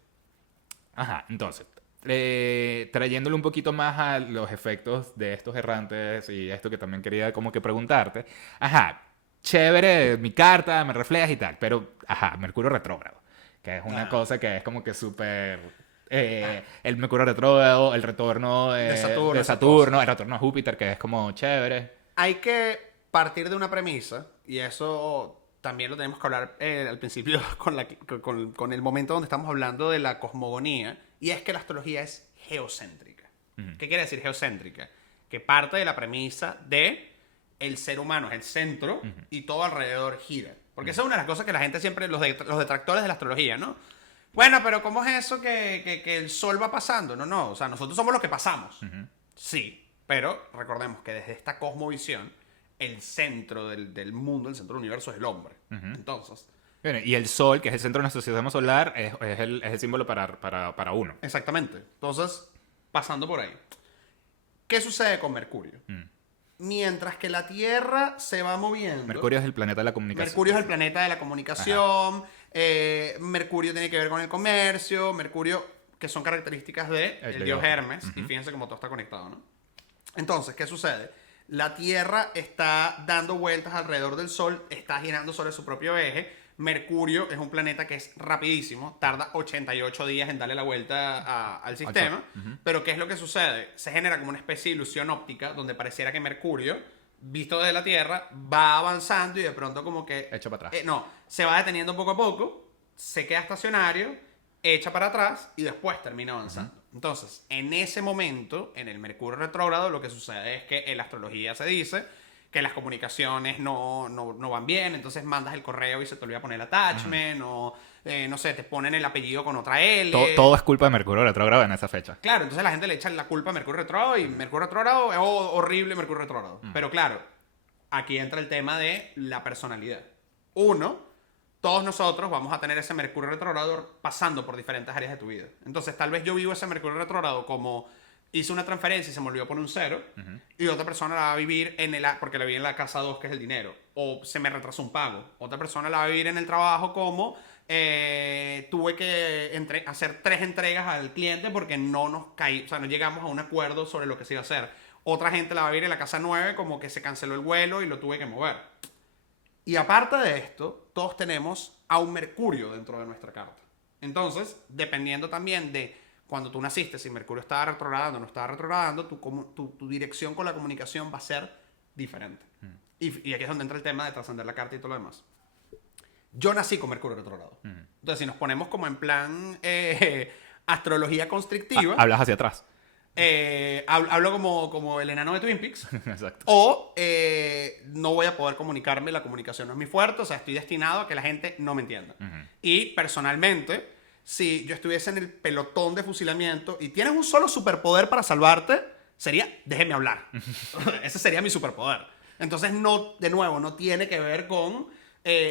Ajá, entonces, trayéndole un poquito más a los efectos de estos errantes y esto que también quería como que preguntarte. Ajá, chévere, mi carta, me reflejas y tal, pero, Mercurio retrógrado, que es una cosa que es como que súper... el Mercurio retrógrado, el retorno De Saturno, de esa Saturno, el retorno a Júpiter, que es como chévere. Hay que partir de una premisa, y eso también lo tenemos que hablar al principio con el momento donde estamos hablando de la cosmogonía, y es que la astrología es geocéntrica. ¿Qué quiere decir geocéntrica? Que parte de la premisa de el ser humano es el centro y todo alrededor gira. Porque esa es una de las cosas que la gente siempre, los detractores de la astrología, ¿no? Bueno, pero ¿cómo es eso que el sol va pasando? No, o sea, nosotros somos los que pasamos. Sí, pero recordemos que desde esta cosmovisión, el centro del mundo, el centro del universo es el hombre. Entonces, Bueno, y el Sol, que es el centro de nuestro sistema solar, es el símbolo para uno. exactamente. Entonces, pasando por ahí. ¿Qué sucede con Mercurio? Mientras que la Tierra se va moviendo... Mercurio es el planeta de la comunicación. Mercurio es el planeta de la comunicación. Mercurio tiene que ver con el comercio. Mercurio, que son características del dios Hermes. Y fíjense cómo todo está conectado, ¿no? Entonces, ¿qué sucede? La Tierra está dando vueltas alrededor del Sol, está girando sobre su propio eje. Mercurio es un planeta que es rapidísimo, tarda 88 días en darle la vuelta al sistema. Pero ¿qué es lo que sucede? Se genera como una especie de ilusión óptica donde pareciera que Mercurio, visto desde la Tierra, va avanzando y de pronto como que... Echa para atrás. No, se va deteniendo poco a poco, se queda estacionario, echa para atrás y después termina avanzando. Entonces, en ese momento, en el Mercurio retrógrado, lo que sucede es que en la astrología se dice que las comunicaciones no van bien, entonces mandas el correo y se te olvida poner el attachment, o no sé, te ponen el apellido con otra L. Todo es culpa de Mercurio retrógrado en esa fecha. Claro, entonces la gente le echa la culpa a Mercurio retrógrado y Mercurio retrógrado es horrible Mercurio retrógrado. Pero claro, aquí entra el tema de la personalidad. Uno, todos nosotros vamos a tener ese Mercurio retrógrado pasando por diferentes áreas de tu vida. Entonces, tal vez yo vivo ese Mercurio retrógrado como hice una transferencia y se me olvidó poner un 0, y otra persona la va a vivir porque la vi en la casa 2, que es el dinero, o se me retrasó un pago. Otra persona la va a vivir en el trabajo como tuve que hacer 3 entregas al cliente porque no llegamos a un acuerdo sobre lo que se iba a hacer. Otra gente la va a vivir en la casa 9 como que se canceló el vuelo y lo tuve que mover. Y aparte de esto, todos tenemos a un Mercurio dentro de nuestra carta. Entonces, dependiendo también de cuando tú naciste, si Mercurio estaba retrogradando o no estaba retrogradando, tu dirección con la comunicación va a ser diferente. Y aquí es donde entra el tema de trascender la carta y todo lo demás. Yo nací con Mercurio retrogrado. Entonces, si nos ponemos como en plan astrología constrictiva... Hablas hacia atrás. Hablo como el enano de Twin Peaks. Exacto. O no voy a poder comunicarme, la comunicación no es mi fuerte, o sea, estoy destinado a que la gente no me entienda. Y personalmente, si yo estuviese en el pelotón de fusilamiento y tienes un solo superpoder para salvarte, sería déjeme hablar. Ese sería mi superpoder. Entonces, no, de nuevo, no tiene que ver con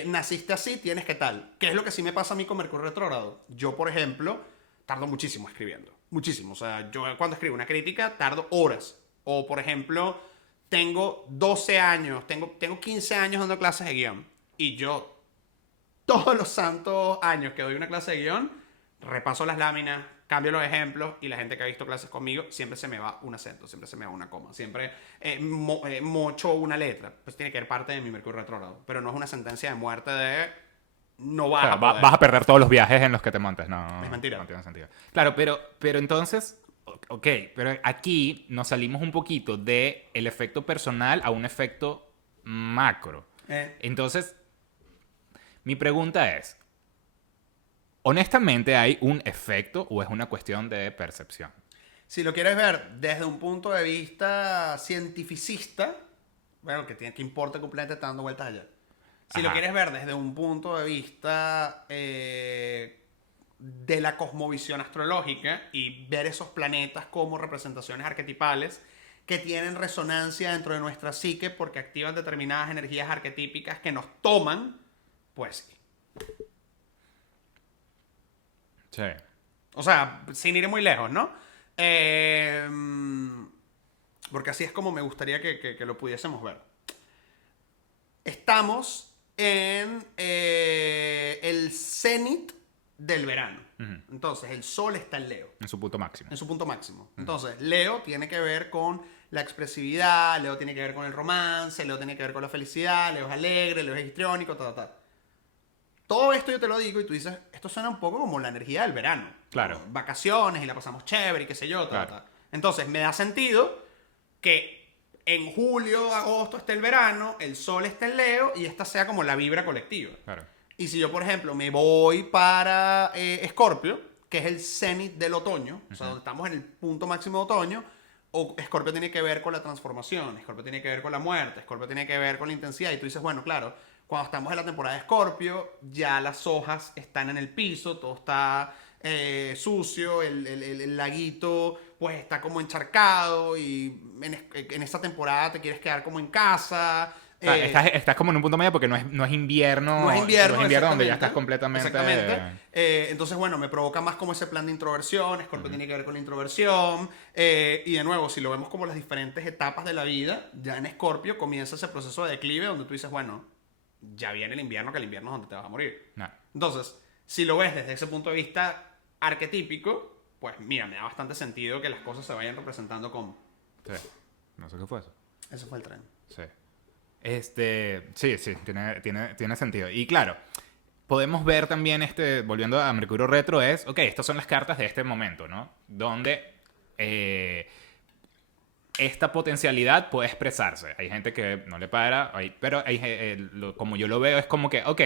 naciste así, tienes que tal. ¿Qué es lo que sí me pasa a mí con Mercurio retrógrado? Yo, por ejemplo, tardo muchísimo escribiendo. Muchísimo. O sea, yo cuando escribo una crítica tardo horas. O, por ejemplo, tengo 12 años, tengo 15 años dando clases de guión. Y yo, todos los santos años que doy una clase de guión, repaso las láminas, cambio los ejemplos y la gente que ha visto clases conmigo siempre se me va un acento, siempre se me va una coma, siempre mocho una letra. Pues tiene que ser parte de mi Mercurio retrógrado. Pero no es una sentencia de muerte de no vas Claro, a poder. vas a perder todos los viajes en los que te montes. No, Es mentira. no tiene sentido. Claro, pero entonces, ok, pero aquí nos salimos un poquito de el efecto personal a un efecto macro. Entonces, mi pregunta es, honestamente, ¿hay un efecto o es una cuestión de percepción? Si lo quieres ver desde un punto de vista cientificista, bueno, que importa completamente está dando vueltas allá. Si lo Ajá. quieres ver desde un punto de vista de la cosmovisión astrológica y ver esos planetas como representaciones arquetipales que tienen resonancia dentro de nuestra psique porque activan determinadas energías arquetípicas que nos toman, pues sí. Sí. O sea, sin ir muy lejos, ¿no? Porque así es como me gustaría que lo pudiésemos ver. Estamos en el cenit del verano. Entonces, el sol está en Leo, En su punto máximo. en su punto máximo. Entonces, Leo tiene que ver con la expresividad, Leo tiene que ver con el romance, Leo tiene que ver con la felicidad, Leo es alegre, Leo es histriónico, ta. Todo esto yo te lo digo y tú dices, esto suena un poco como la energía del verano. Claro. Como vacaciones y la pasamos chévere y qué sé yo, Claro. Entonces, me da sentido que en julio, agosto esté el verano, el sol esté en Leo y esta sea como la vibra colectiva. Claro. Y si yo, por ejemplo, me voy para Escorpio, que es el cenit del otoño, o sea, donde estamos en el punto máximo de otoño, o Escorpio tiene que ver con la transformación, Escorpio tiene que ver con la muerte, Escorpio tiene que ver con la intensidad, y tú dices, bueno, claro, cuando estamos en la temporada de Escorpio, ya las hojas están en el piso, todo está sucio, el laguito pues está como encharcado, y en esta temporada te quieres quedar como en casa. O sea, estás como en un punto medio porque no es invierno. No es invierno, No es invierno donde ya exactamente. estás completamente... Exactamente. Entonces, bueno, me provoca más como ese plan de introversión. Scorpio tiene que ver con la introversión. Y de nuevo, si lo vemos como las diferentes etapas de la vida, ya en Scorpio comienza ese proceso de declive donde tú dices, bueno, ya viene el invierno, que el invierno es donde te vas a morir. No. Entonces, si lo ves desde ese punto de vista arquetípico, pues mira, me da bastante sentido que las cosas se vayan representando como. Sí. No sé qué fue eso. Ese fue el tren. Sí. Sí, tiene sentido. Y claro, podemos ver también, volviendo a Mercurio Retro, estas son las cartas de este momento, ¿no? Donde esta potencialidad puede expresarse. Hay gente que no le para, pero como yo lo veo, es como que, ok,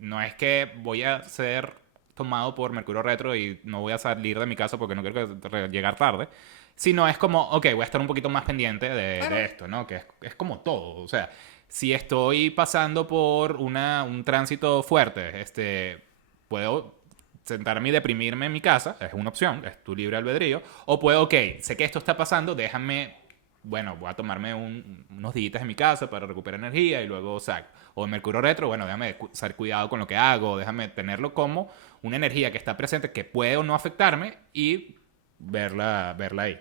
no es que voy a ser tomado por Mercurio Retro y no voy a salir de mi casa porque no quiero llegar tarde, sino es como, ok, voy a estar un poquito más pendiente de esto, ¿no? Que es como todo, o sea, si estoy pasando por un tránsito fuerte, puedo sentarme y deprimirme en mi casa, es una opción, es tu libre albedrío, o puedo, ok, sé que esto está pasando, déjame, bueno, voy a tomarme unos días en mi casa para recuperar energía y luego saco. O en Mercurio Retro, bueno, déjame ser cuidado con lo que hago, déjame tenerlo como una energía que está presente, que puede o no afectarme y verla ahí.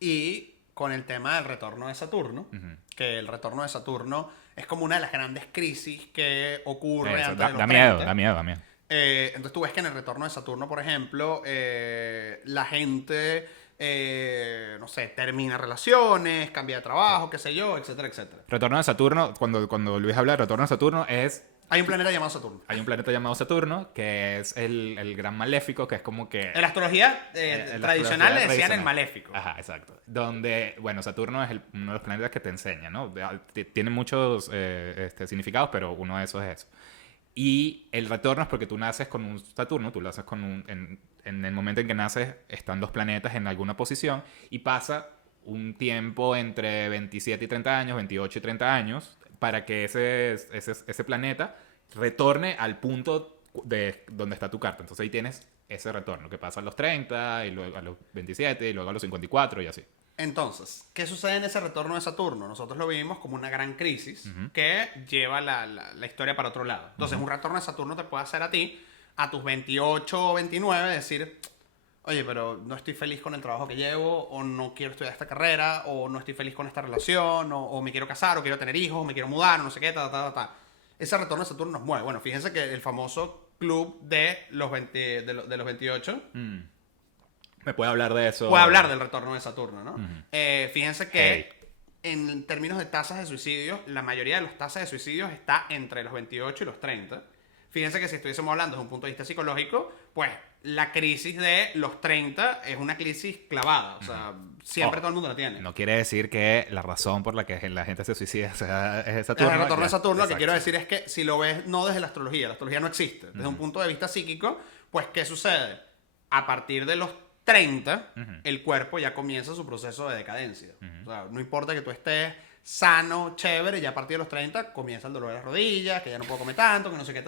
Y con el tema del retorno de Saturno, que el retorno de Saturno es como una de las grandes crisis que ocurre Eso, antes de los da miedo, 30. da miedo, da miedo. Entonces tú ves que en el retorno de Saturno, por ejemplo, la gente, no sé, termina relaciones, cambia de trabajo, qué sé yo, etcétera, etcétera. Retorno de Saturno, cuando Luis habla de retorno de Saturno, Hay un planeta llamado Saturno. hay un planeta llamado Saturno, que es el gran maléfico, que es como que... En la astrología en la tradicional le astrología decían tradicional. el maléfico. Ajá, exacto. Donde, bueno, Saturno es uno de los planetas que te enseña, ¿no? Tiene muchos significados, pero uno de esos es eso. Y el retorno es porque tú naces con un Saturno, tú lo haces en el momento en que naces, están los planetas en alguna posición y pasa un tiempo entre 27 y 30 años, 28 y 30 años, para que ese planeta retorne al punto de donde está tu carta. Entonces ahí tienes ese retorno que pasa a los 30 y luego a los 27 y luego a los 54 y así. Entonces, ¿qué sucede en ese retorno de Saturno? Nosotros lo vivimos como una gran crisis que lleva la historia para otro lado. Entonces, un retorno de Saturno te puede hacer a ti, a tus 28 o 29, decir, oye, pero no estoy feliz con el trabajo que llevo, o no quiero estudiar esta carrera, o no estoy feliz con esta relación, o me quiero casar, o quiero tener hijos, o me quiero mudar, o no sé qué, Ese retorno de Saturno nos mueve. Bueno, fíjense que el famoso club de los 20, de los 28... ¿Me puede hablar de eso? Puede hablar del retorno de Saturno, ¿no? Fíjense que Hey. en términos de tasas de suicidios, la mayoría de las tasas de suicidios está entre los 28 y los 30. Fíjense que si estuviésemos hablando desde un punto de vista psicológico, pues la crisis de los 30 es una crisis clavada. O sea, siempre todo el mundo la tiene. No quiere decir que la razón por la que la gente se suicida sea, es Saturno. El retorno de Saturno, lo que Exacto. quiero decir es que si lo ves no desde la astrología no existe. Desde un punto de vista psíquico, pues ¿qué sucede? A partir de los 30, el cuerpo ya comienza su proceso de decadencia. O sea, no importa que tú estés sano, chévere, ya a partir de los 30 comienza el dolor de las rodillas, que ya no puedo comer tanto, que no sé qué,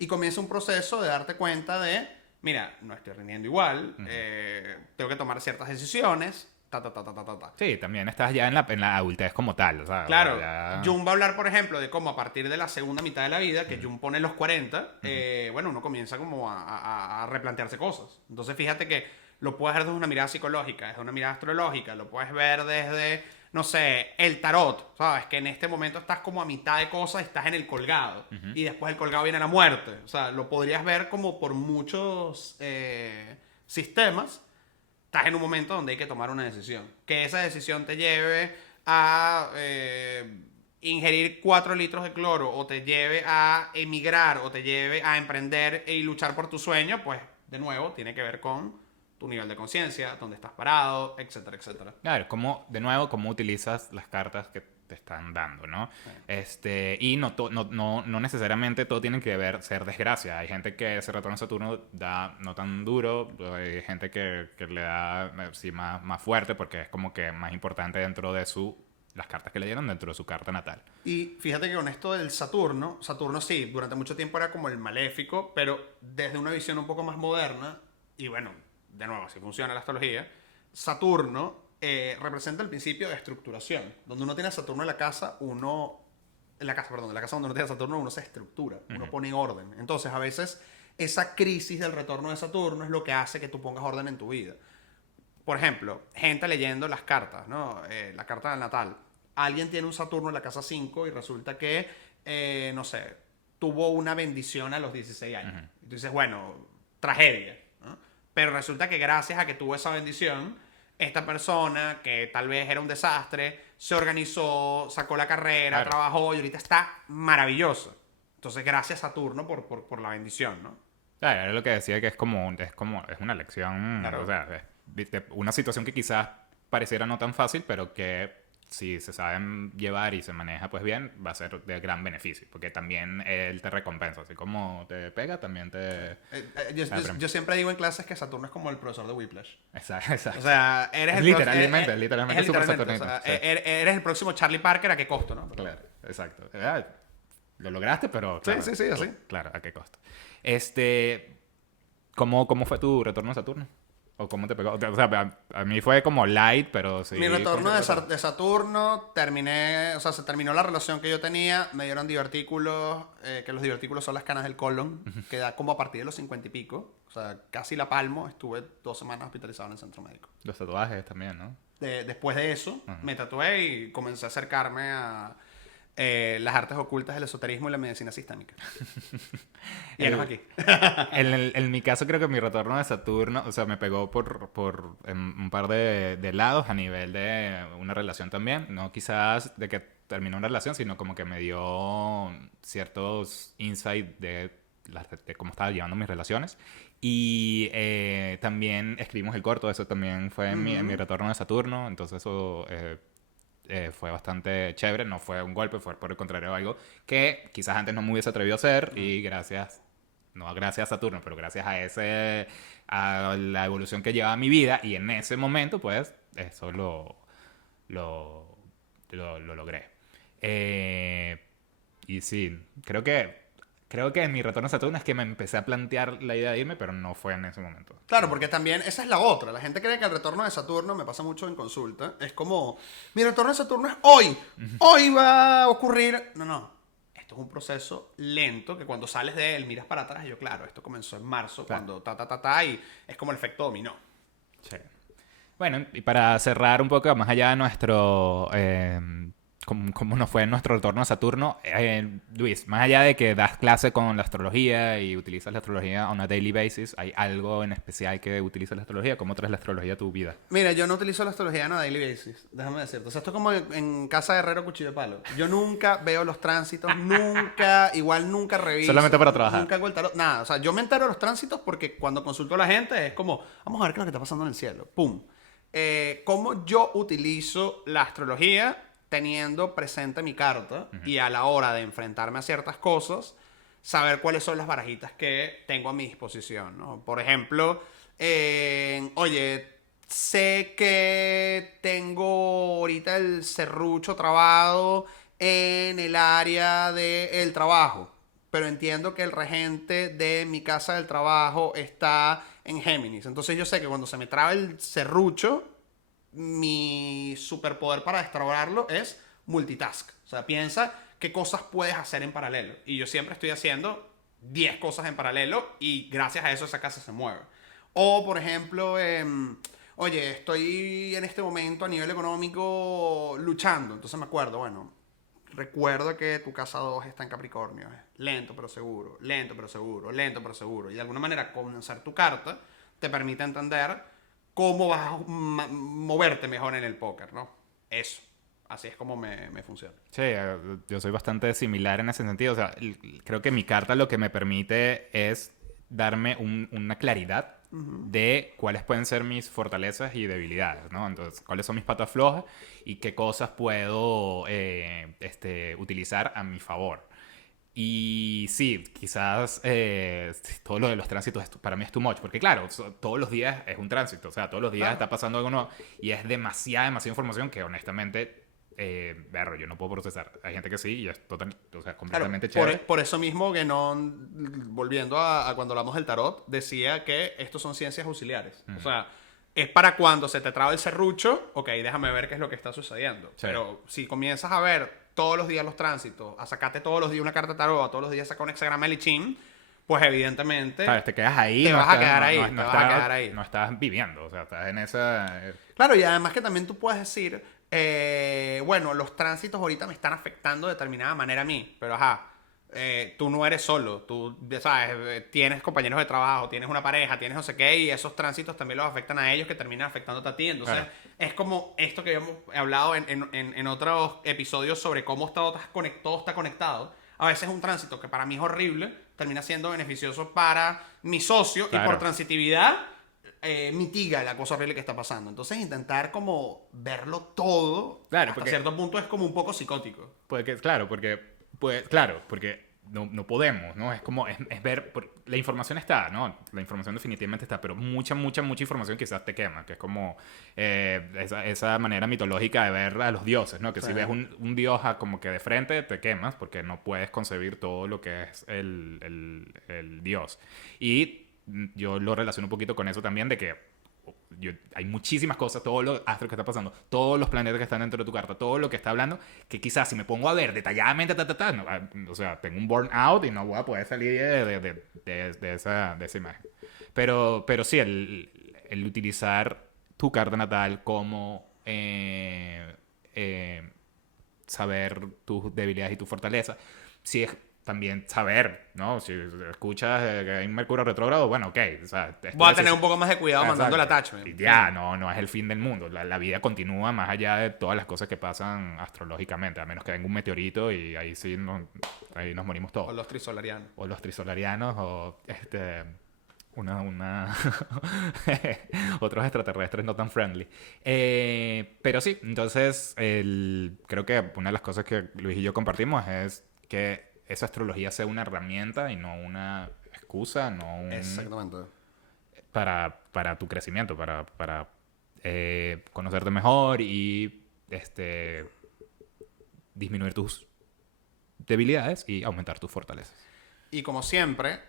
y comienza un proceso de darte cuenta de, mira, no estoy rindiendo igual, tengo que tomar ciertas decisiones, Sí, también estás ya en la adultez como tal. O sea, Claro, ya... Jung va a hablar, por ejemplo, de cómo a partir de la segunda mitad de la vida, que Jung pone los 40, bueno, uno comienza como a replantearse cosas. Entonces, fíjate que lo puedes ver desde una mirada psicológica, desde una mirada astrológica, lo puedes ver desde, no sé, el tarot, ¿sabes? Que en este momento estás como a mitad de cosas, estás en el colgado, y después del colgado viene la muerte. O sea, lo podrías ver como por muchos sistemas. Estás en un momento donde hay que tomar una decisión. Que esa decisión te lleve a ingerir 4 litros de cloro, o te lleve a emigrar, o te lleve a emprender y luchar por tu sueño, pues de nuevo tiene que ver con tu nivel de conciencia, dónde estás parado, etcétera, etcétera. Claro, de nuevo, cómo utilizas las cartas que te están dando, ¿no? Y no necesariamente todo tiene que ser desgracia. Hay gente que ese retorno a Saturno da no tan duro, hay gente que le da sí, más fuerte porque es como que más importante dentro de las cartas que le dieron dentro de su carta natal. Y fíjate que con esto del Saturno sí, durante mucho tiempo era como el maléfico, pero desde una visión un poco más moderna, y bueno, de nuevo, así funciona la astrología, Saturno representa el principio de estructuración. Donde uno tiene a Saturno en la casa, en la casa donde uno tiene a Saturno, uno se estructura, uno pone orden. Entonces, a veces, esa crisis del retorno de Saturno es lo que hace que tú pongas orden en tu vida. Por ejemplo, gente leyendo las cartas, ¿no? La carta del natal. Alguien tiene un Saturno en la casa 5 y resulta que, no sé, tuvo una bendición a los 16 años. Y tú dices, bueno, tragedia, ¿no? Pero resulta que gracias a que tuvo esa bendición, esta persona, que tal vez era un desastre, se organizó, sacó la carrera, Claro. trabajó y ahorita está maravilloso. Entonces, gracias Saturno por la bendición, ¿no? Claro, era lo que decía que es una lección, Claro. o sea, una situación que quizás pareciera no tan fácil, pero que si se saben llevar y se maneja pues bien, va a ser de gran beneficio, porque también él te recompensa, así como te pega, también te... Yo siempre digo en clases que Saturno es como el profesor de Whiplash. Exacto. O sea, eres Es el literalmente, es literalmente super literalmente, saturnino. o sea, Sí. eres el próximo Charlie Parker, ¿a qué costo, no? Claro, exacto. Lo lograste, pero... Sí, Claro, sí, así. Claro, ¿a qué costo? ¿Cómo fue tu retorno a Saturno? ¿O cómo te pegó? O sea, a mí fue como light, pero sí... Mi retorno de Saturno, se terminó la relación que yo tenía, me dieron divertículos, que los divertículos son las canas del colon, que da como a partir de los 50 y pico, o sea, casi la palmo, estuve 2 semanas hospitalizado en el centro médico. Los tatuajes también, ¿no? Después de eso, me tatué y comencé a acercarme a las artes ocultas del esoterismo y la medicina sistémica. Y enos aquí. En mi caso creo que mi retorno de Saturno, o sea, me pegó por un par de lados a nivel de una relación también. No quizás de que terminó una relación, sino como que me dio ciertos insights de cómo estaba llevando mis relaciones. Y también escribimos el corto, eso también fue en mi retorno de Saturno, entonces eso... fue bastante chévere, no fue un golpe, fue por el contrario algo que quizás antes no me hubiese atrevido a hacer y no gracias a Saturno, pero gracias a la evolución que llevaba mi vida y en ese momento pues eso lo logré. Y sí, creo que Creo que en mi retorno a Saturno es que me empecé a plantear la idea de irme, pero no fue en ese momento. Claro, porque también esa es la otra. La gente cree que el retorno de Saturno, me pasa mucho en consulta, es como, mi retorno de Saturno es hoy. Hoy va a ocurrir. No, no. Esto es un proceso lento que cuando sales de él miras para atrás y yo, claro, esto comenzó en marzo, Claro. cuando ta, y es como el efecto dominó. Sí. Bueno, y para cerrar un poco más allá de nuestro... cómo nos fue nuestro retorno a Saturno, Luis, más allá de que das clase con la astrología y utilizas la astrología on a daily basis, ¿hay algo en especial que utilizas la astrología? ¿Cómo traes la astrología a tu vida? Mira, yo no utilizo la astrología en a daily basis, déjame decirte. O sea, esto es como en casa de herrero cuchillo de palo. Yo nunca veo los tránsitos, nunca reviso. Solamente para trabajar. Nunca hago el tarot, nada. O sea, yo me entero de los tránsitos porque cuando consulto a la gente es como, vamos a ver qué es lo que está pasando en el cielo. ¡Pum! ¿Cómo yo utilizo la astrología teniendo presente mi carta y a la hora de enfrentarme a ciertas cosas, saber cuáles son las barajitas que tengo a mi disposición, ¿no? Por ejemplo, oye, sé que tengo ahorita el serrucho trabado en el área del trabajo, pero entiendo que el regente de mi casa del trabajo está en Géminis. Entonces yo sé que cuando se me traba el serrucho, mi superpoder para destrabarlo es multitask. O sea, piensa qué cosas puedes hacer en paralelo. Y yo siempre estoy haciendo 10 cosas en paralelo y gracias a eso esa casa se mueve. O, por ejemplo, oye, estoy en este momento a nivel económico luchando. Entonces me acuerdo, bueno, recuerda que tu casa 2 está en Capricornio. Es lento pero seguro, lento pero seguro, lento pero seguro. Y de alguna manera conocer tu carta te permite entender cómo vas a moverte mejor en el póker, ¿no? Eso. Así es como me funciona. Sí, yo soy bastante similar en ese sentido. O sea, creo que mi carta lo que me permite es darme una claridad de cuáles pueden ser mis fortalezas y debilidades, ¿no? Entonces, cuáles son mis patas flojas y qué cosas puedo utilizar a mi favor. Y sí, quizás todo lo de los tránsitos para mí es too much, porque claro, todos los días es un tránsito, o sea, todos los días Claro. está pasando algo nuevo y es demasiada información que honestamente, yo no puedo procesar. Hay gente que sí y es o sea, Claro, completamente chévere. por eso mismo que no, volviendo a cuando hablamos del tarot, decía que estos son ciencias auxiliares. O sea, es para cuando se te traba el serrucho, ok, déjame ver qué es lo que está sucediendo. Sí. Pero si comienzas a ver todos los días los tránsitos, a sacarte todos los días una carta de tarot, a todos los días sacar un hexagrama de Lichín, pues evidentemente ¿Sabes? Te quedas ahí. te no vas a estás- quedar no- ahí, no- te no vas a estás- quedar ahí. No estás viviendo, o sea, estás en esa... Claro, y además que también tú puedes decir, bueno, los tránsitos ahorita me están afectando de determinada manera a mí, pero ajá, tú no eres solo, tú, ya sabes, tienes compañeros de trabajo, tienes una pareja, tienes no sé qué, y esos tránsitos también los afectan a ellos que terminan afectándote a ti. Entonces, Claro. es como esto que hemos hablado en otros episodios sobre cómo todo está conectado. A veces un tránsito que para mí es horrible termina siendo beneficioso para mi socio Claro. y por transitividad mitiga la cosa horrible que está pasando. Entonces intentar como verlo todo Claro, hasta porque- cierto punto es como un poco psicótico. Porque no podemos, ¿no? Es como, es ver, la información está, ¿no? La información definitivamente está, pero mucha información quizás te quema, que es como esa manera mitológica de ver a los dioses, ¿no? Que Sí. si ves un dios como que de frente, te quemas porque no puedes concebir todo lo que es el dios. Y yo lo relaciono un poquito con eso también de que hay muchísimas cosas, todos los astros que están pasando, todos los planetas que están dentro de tu carta, todo lo que está hablando, que quizás si me pongo a ver detalladamente, o sea, tengo un burnout y no voy a poder salir de esa imagen. Pero sí, el utilizar tu carta natal como saber tus debilidades y tus fortalezas, sí es también saber, ¿no? Si escuchas que hay Mercurio retrógrado, bueno, ok. O sea, Voy a tener un poco más de cuidado mandando el Exacto. attachment. Y ya, no es el fin del mundo. La vida continúa más allá de todas las cosas que pasan astrológicamente, a menos que venga un meteorito y ahí sí ahí nos morimos O todos. los trisolarianos. O los trisolarianos o una otros extraterrestres no tan friendly. Pero sí, entonces creo que una de las cosas que Luis y yo compartimos es que esa astrología sea una herramienta y no una excusa, Exactamente. para tu crecimiento, para conocerte mejor y disminuir tus debilidades y aumentar tus fortalezas. Y como siempre,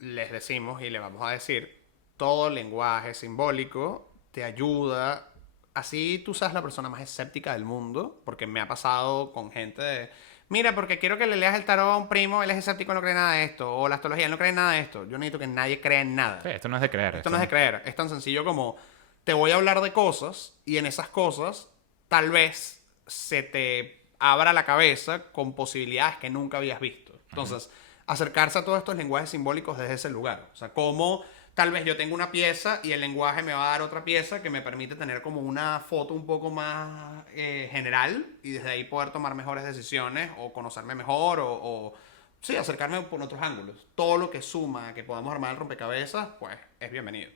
les decimos y le vamos a decir, todo lenguaje simbólico te ayuda. Así tú seas la persona más escéptica del mundo, porque me ha pasado con gente de, mira, porque quiero que le leas el tarot a un primo, él es escéptico, no cree nada de esto, o la astrología, él no cree en nada de esto. Yo necesito que nadie crea en nada. Sí, esto no es de creer. Esto no es de creer, es tan sencillo como te voy a hablar de cosas y en esas cosas tal vez se te abra la cabeza con posibilidades que nunca habías visto. Entonces, acercarse a todos estos lenguajes simbólicos desde ese lugar. O sea, como tal vez yo tengo una pieza y el lenguaje me va a dar otra pieza que me permite tener como una foto un poco más general y desde ahí poder tomar mejores decisiones o conocerme mejor o sí, acercarme por otros ángulos. Todo lo que suma a que podamos armar el rompecabezas, pues es bienvenido.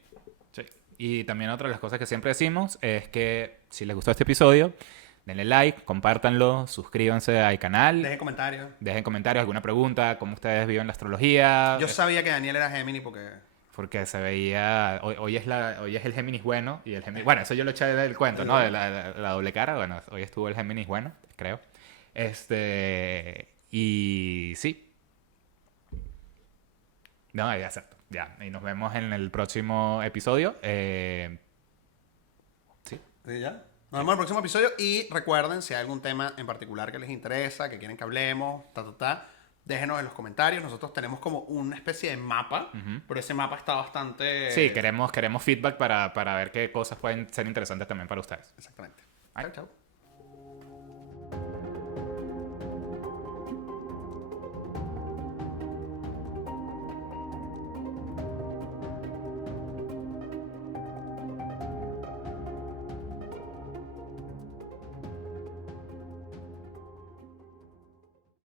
Sí. Y también otra de las cosas que siempre decimos es que si les gustó este episodio, denle like, compártanlo, suscríbanse al canal, Dejen comentarios. dejen comentarios, alguna pregunta, cómo ustedes viven la astrología. Yo sabía que Daniel era Gemini porque... Porque se veía, hoy es el Géminis bueno y el Géminis, bueno, eso yo lo eché del cuento, ¿no? De la doble cara, bueno, hoy estuvo el Géminis bueno, creo. Y sí. No, ya acepto, ya. Y nos vemos en el próximo episodio. Sí. Sí, ya. Nos vemos en el próximo episodio y recuerden, si hay algún tema en particular que les interesa, que quieren que hablemos, déjenos en los comentarios. Nosotros tenemos como una especie de mapa, pero ese mapa está bastante... Sí, queremos feedback para ver qué cosas pueden ser interesantes también para ustedes. Exactamente. Ay. Chao, chao.